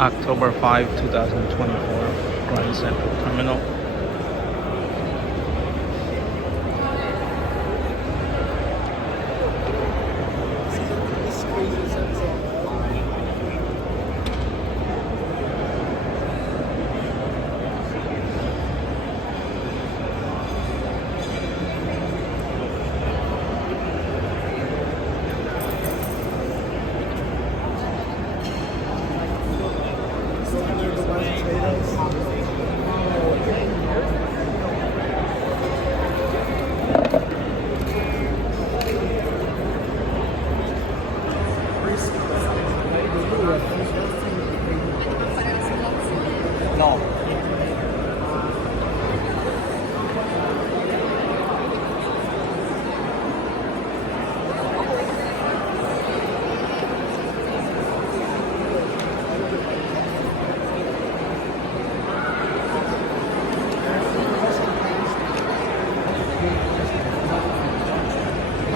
October 5, 2024, Grand Central Terminal.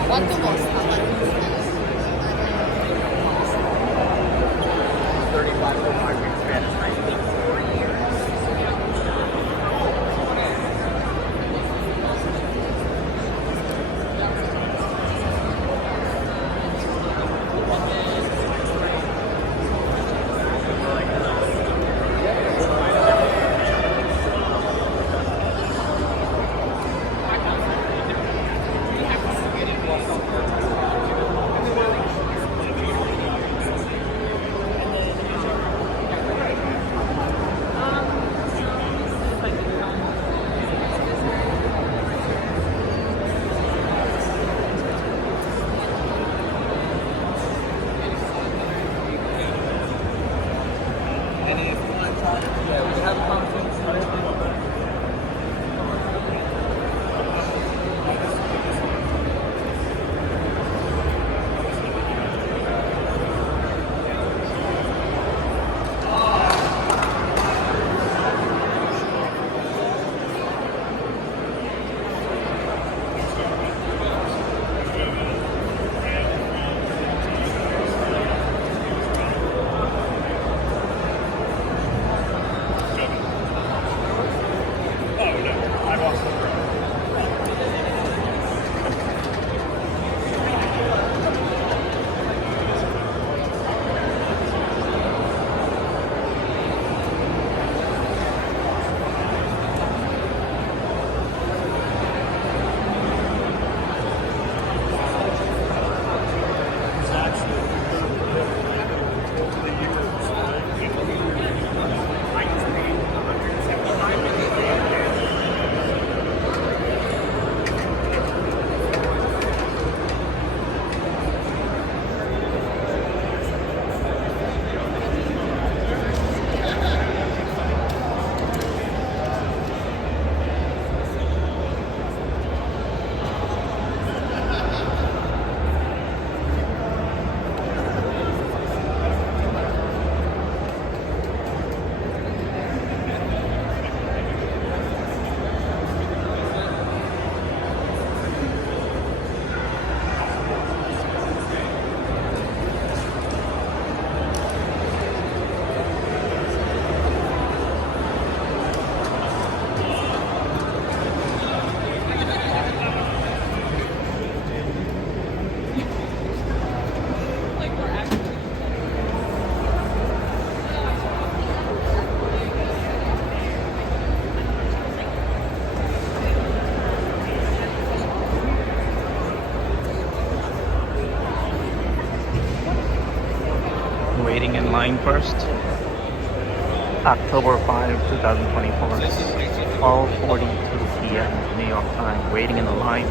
¿Cuánto costa? 35 for my Spanish, I think 4 years. Waiting in line first. October 5, 2024, 12:42 p.m. New York time. Waiting in the line.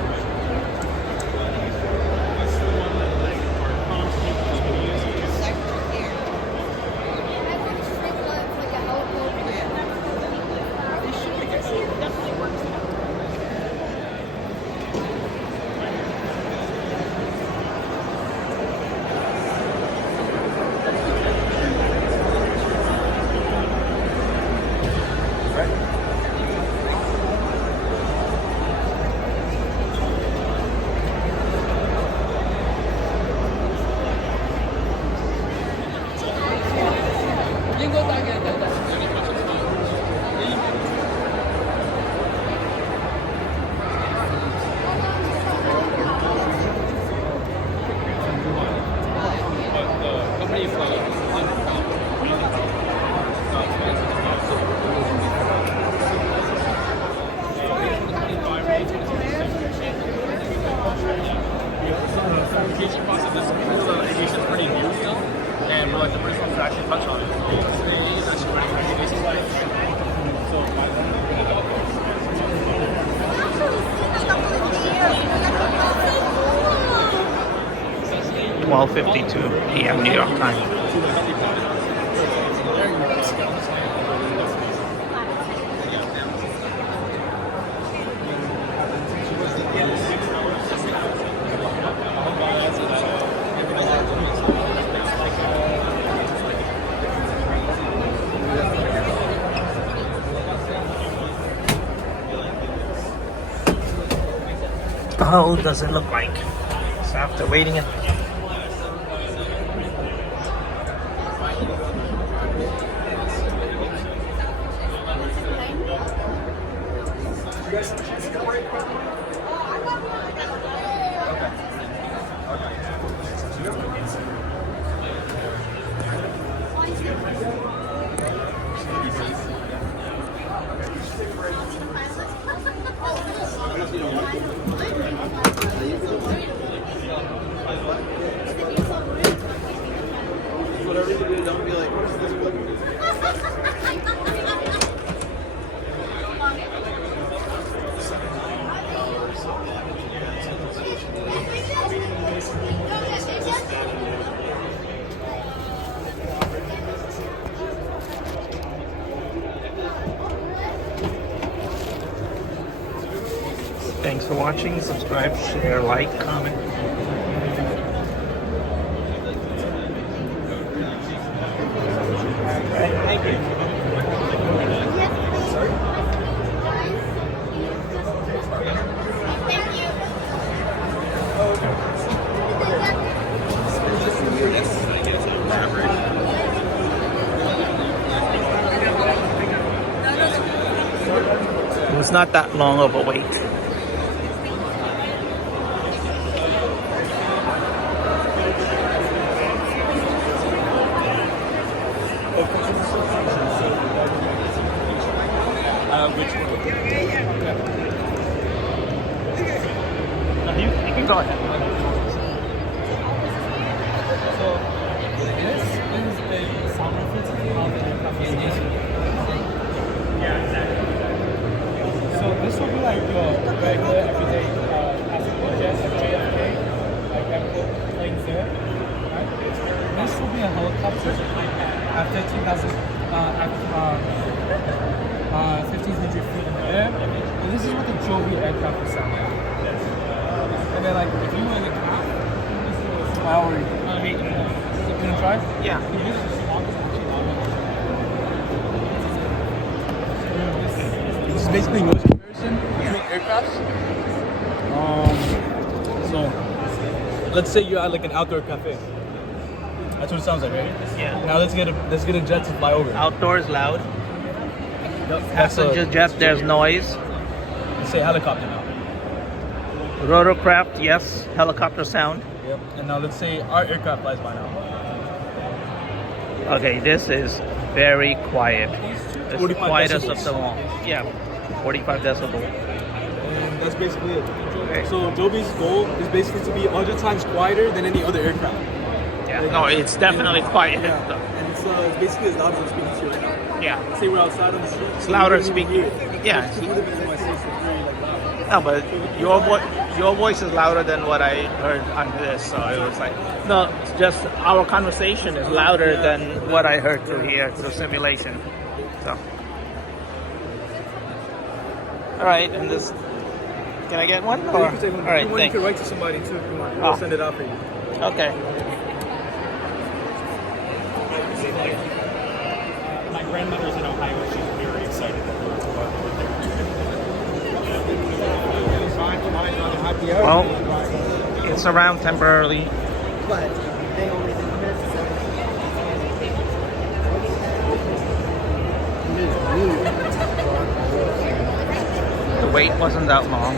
aviation process, this aviation is pretty new still, and we're like the first ones to actually touch on it. So today is actually pretty crazy basic life. So, 12:52 p.m. New York time. How does it look like? So after waiting it. Whatever you do, don't be like, what's this book? Thanks for watching. Subscribe, share, like, comment. Thank you. It was not that long of a wait. You can go ahead. so this is a sound reference of how the aircraft is made. Yeah, exactly. So this will be like your regular everyday passenger jets like JFK, like airport planes there. Right? This will be a helicopter at 1,500 feet in the air. And this is what the Joby aircraft will sound like. And then like if you were in the cab, you gonna try? Yeah. This is basically noise comparison between aircrafts. So let's say you're at like an outdoor cafe. That's what it sounds like, right? Yeah. Now let's get a jet to fly over. Outdoors loud. That's Passenger jet, there's noise. Let's say helicopter now. Rotorcraft, yes. Helicopter sound. Yep. And now let's say our aircraft flies by now. Okay, this is very quiet. It's 45 quietest decibels. of them all. Yeah, 45 decibel. And that's basically it. Okay. So Joby's goal is basically to be 100 times quieter than any other aircraft. Yeah. No, it's definitely quiet. Yeah. And it's basically as loud as I'm speaking to you right now. Yeah. Say we're outside on the street. It's louder you wouldn't even speaking. hear it. Yeah. It's literally in my face, it's very like loud. No, but your voice is louder than what I heard on this, so it was like, no, it's just our conversation is louder than what I heard through here, through simulation. So, all right, and this, can I get one? Or, You can take one. all right, You thanks. can write to somebody too if you want. Oh. We'll send it out for you. Okay. My grandmother's in Ohio. She's very excited. Well, it's around temporarily. But they only did this. The wait wasn't that long.